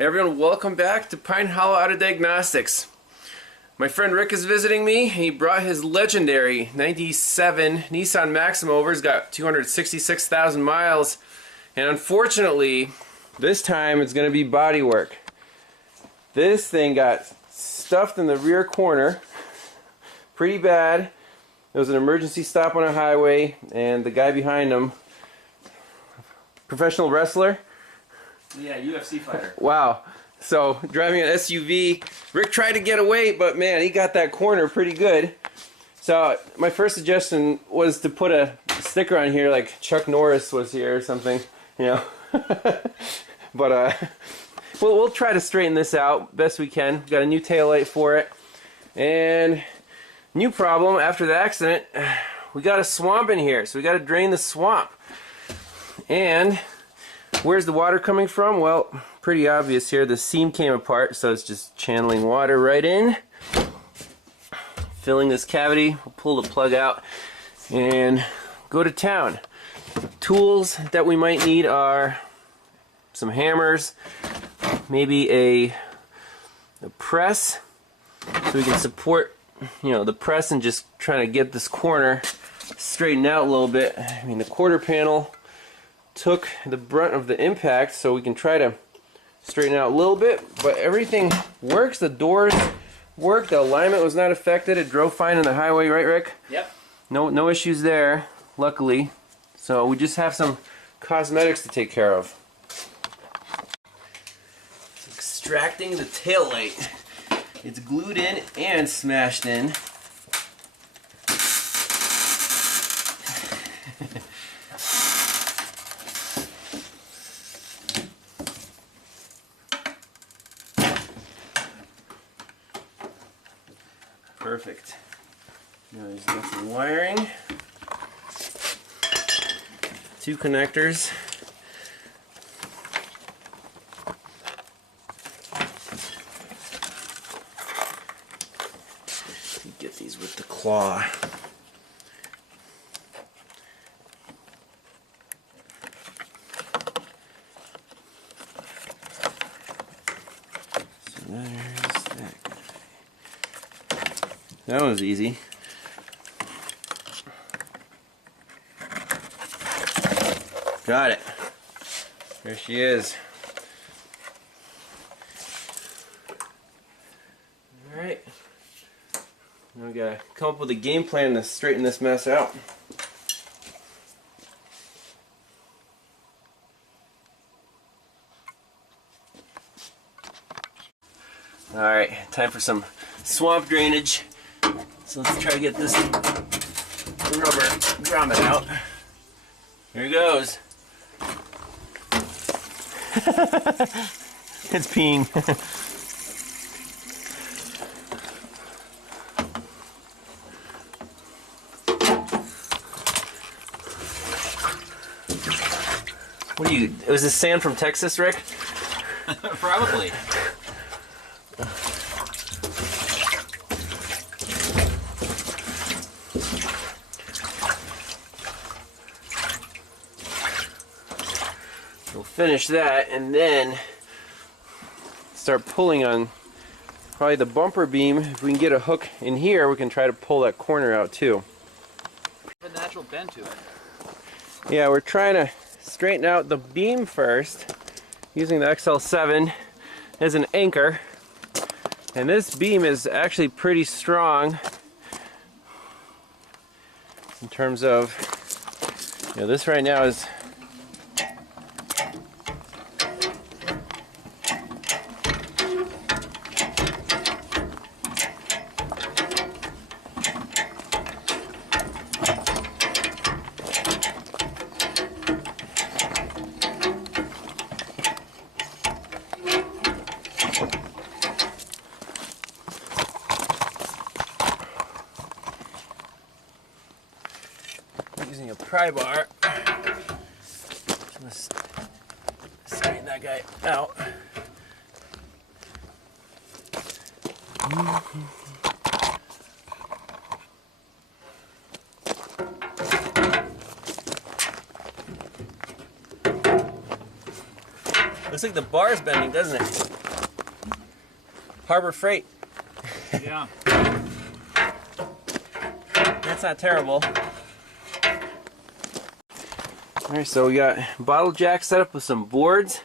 Hey everyone, welcome back to Pine Hollow Auto Diagnostics. My friend Rick is visiting me. He brought his legendary 97 Nissan Maxima over. He's got 266,000 miles. And unfortunately, this time it's going to be body work. This thing got stuffed in the rear corner pretty bad. It was an emergency stop on a highway, and the guy behind him, professional wrestler. Yeah, UFC fighter. Wow. So, driving an SUV, Rick tried to get away, but man, he got that corner pretty good. So, my first suggestion was to put a sticker on here like Chuck Norris was here or something, you know. But, we'll try to straighten this out best we can. We've got a new taillight for it. And, new problem after the accident, we got a swamp in here, so we got to drain the swamp. And where's the water coming from? Well, pretty obvious here. The seam came apart, so it's just channeling water right in, filling this cavity. We'll pull the plug out and go to town. Tools that we might need are some hammers, maybe a press, so we can support, you know, the press and just trying to get this corner straightened out a little bit. I mean, the quarter panel took the brunt of the impact, so we can try to straighten out a little bit, but everything works. The doors work, the alignment was not affected. It drove fine on the highway, right, Rick? Yep. No issues there, luckily. So we just have some cosmetics to take care of. It's extracting the taillight. It's glued in and smashed in. Perfect. Now there's got some wiring. 2 connectors. Get these with the claw. So there's that guy. That was easy. Got it. There she is. Alright. Now we gotta come up with a game plan to straighten this mess out. Alright, time for some swamp drainage. So let's try to get this rubber grommet out. Here it goes. It's peeing. What are you? Was this sand from Texas, Rick? Probably. We'll finish that and then start pulling on probably the bumper beam. If we can get a hook in here, we can try to pull that corner out too. A natural bend to it. Yeah, we're trying to straighten out the beam first using the XL7 as an anchor. And this beam is actually pretty strong in terms of, you know, this right now is using a pry bar. Let's straighten that guy out. Looks like the bar's bending, doesn't it? Harbor Freight. Yeah. That's not terrible. Alright, so we got bottle jack set up with some boards,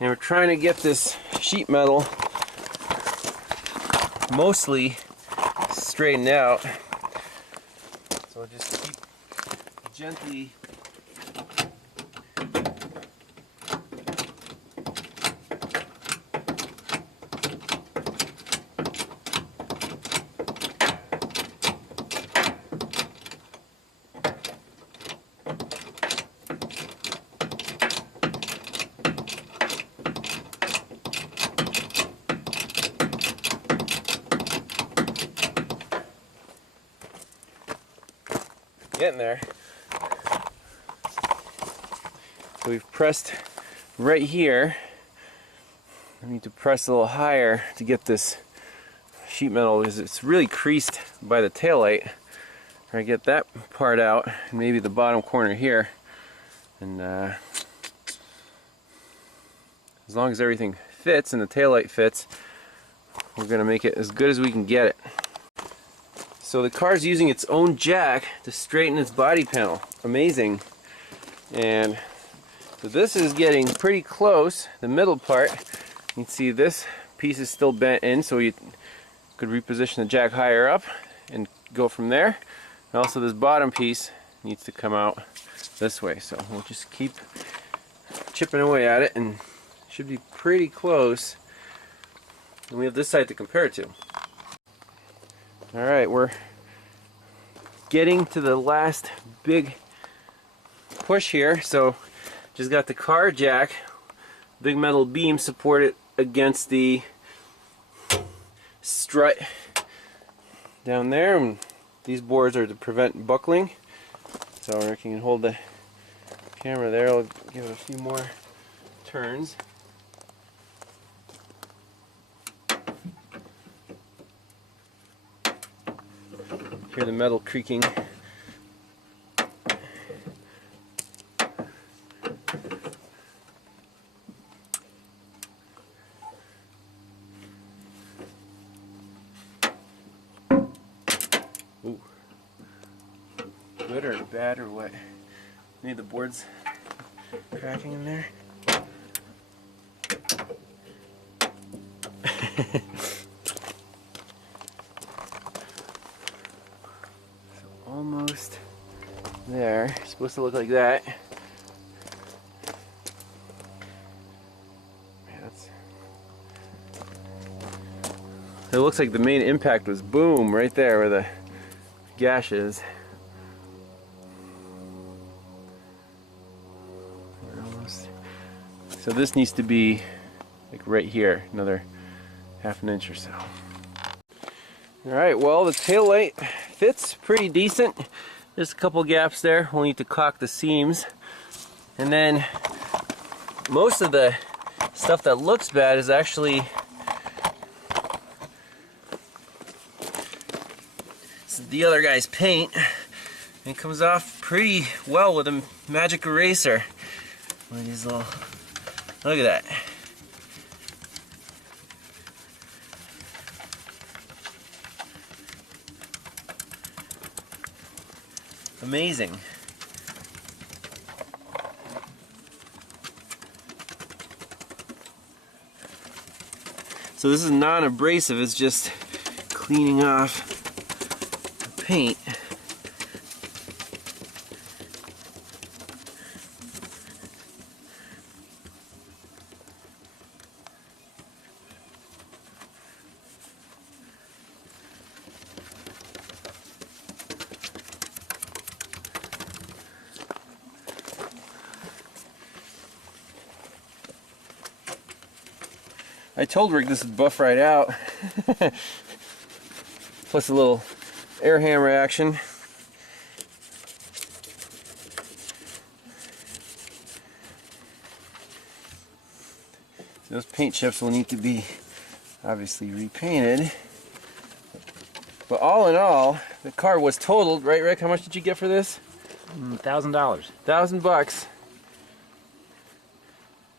and we're trying to get this sheet metal mostly straightened out. So we'll just keep gently getting there. So we've pressed right here. I need to press a little higher to get this sheet metal because it's really creased by the taillight. I get that part out, and maybe the bottom corner here, and as long as everything fits and the taillight fits, we're gonna make it as good as we can get it. So the car's using its own jack to straighten its body panel. Amazing. And so this is getting pretty close, the middle part. You can see this piece is still bent in, so you could reposition the jack higher up and go from there. And also this bottom piece needs to come out this way. So we'll just keep chipping away at it, and it should be pretty close. And we have this side to compare it to. Alright, we're getting to the last big push here. So just got the car jack, big metal beam supported against the strut down there, and these boards are to prevent buckling. So Rick, you can hold the camera there. I'll give it a few more turns. Hear the metal creaking. Ooh. Good or bad or what? Maybe the board's cracking in there. Almost there. It's supposed to look like that. Man, it looks like the main impact was boom right there where the gash is. Almost. So this needs to be like right here, another half an inch or so. Alright, well the tail light fits pretty decent. There's a couple gaps there. We'll need to caulk the seams. And then most of the stuff that looks bad is actually the other guy's paint. And it comes off pretty well with a magic eraser. One of these little, look at that. Amazing. So this is non-abrasive, it's just cleaning off the paint. I told Rick this would buff right out. Plus a little air hammer action. Those paint chips will need to be obviously repainted. But all in all, the car was totaled, right Rick? How much did you get for this? $1,000. $1,000.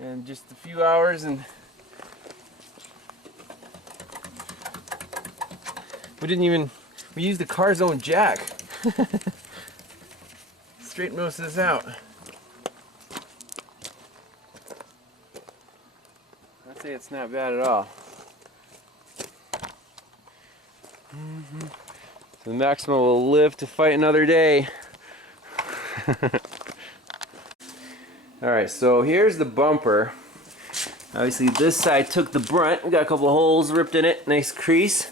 in just a few hours, and we used the car's own jack. Straighten most of this out. I'd say it's not bad at all. The Maxima will live to fight another day. Alright, so here's the bumper. Obviously this side took the brunt. We got a couple holes ripped in it, nice crease.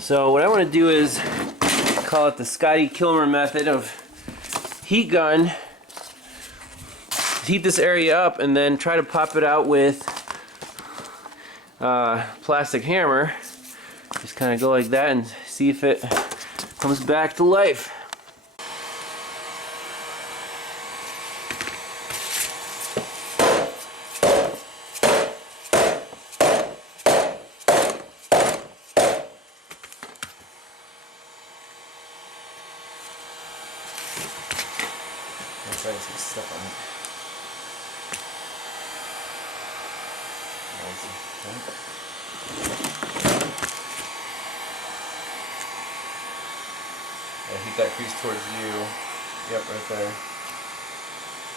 So what I want to do is call it the Scotty Kilmer method of heat gun. Heat this area up and then try to pop it out with plastic hammer. Just kind of go like that and see if it comes back to life. Some stuff on it. Yeah, heat that crease towards you. Yep, right there.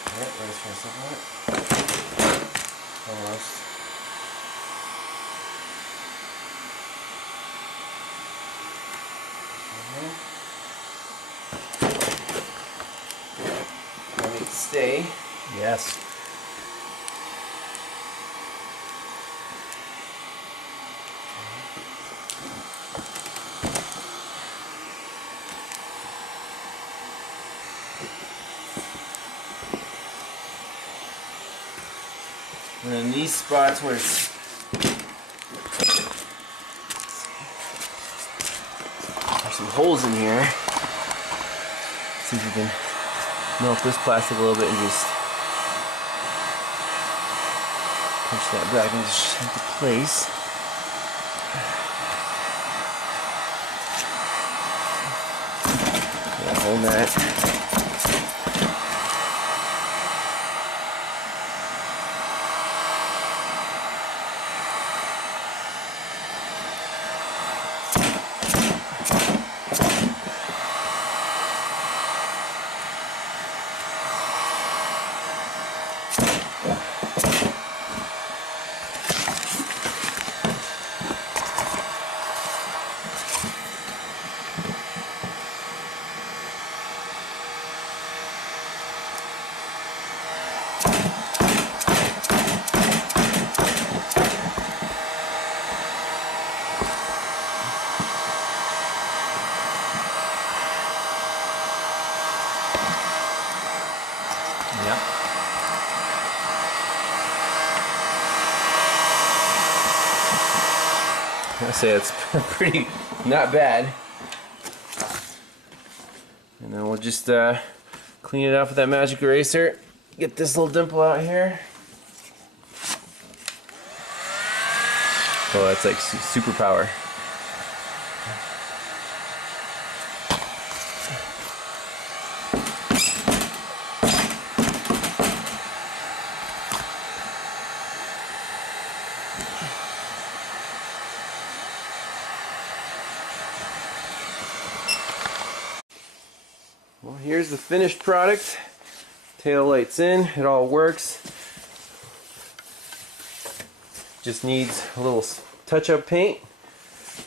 Alright, we're just trying to stuff on it. Almost. Stay. Yes. And in these spots where it's there's some holes in here. See if we can melt this plastic a little bit and just punch that back into place. Yeah, hold that. Yep. I say it's pretty not bad. And then we'll just clean it off with that magic eraser. Get this little dimple out here. Oh, that's like superpower. Well, here's the finished product. Tail lights in, it all works. Just needs a little touch-up paint,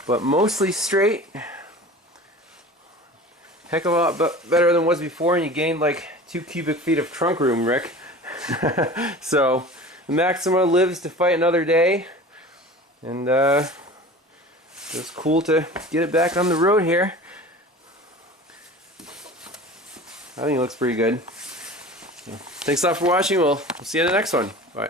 but mostly straight. Heck of a lot better than was before, and you gained like 2 cubic feet of trunk room, Rick. So the Maxima lives to fight another day, and it's cool to get it back on the road here. I think it looks pretty good. Thanks a lot for watching. We'll see you in the next one. Bye.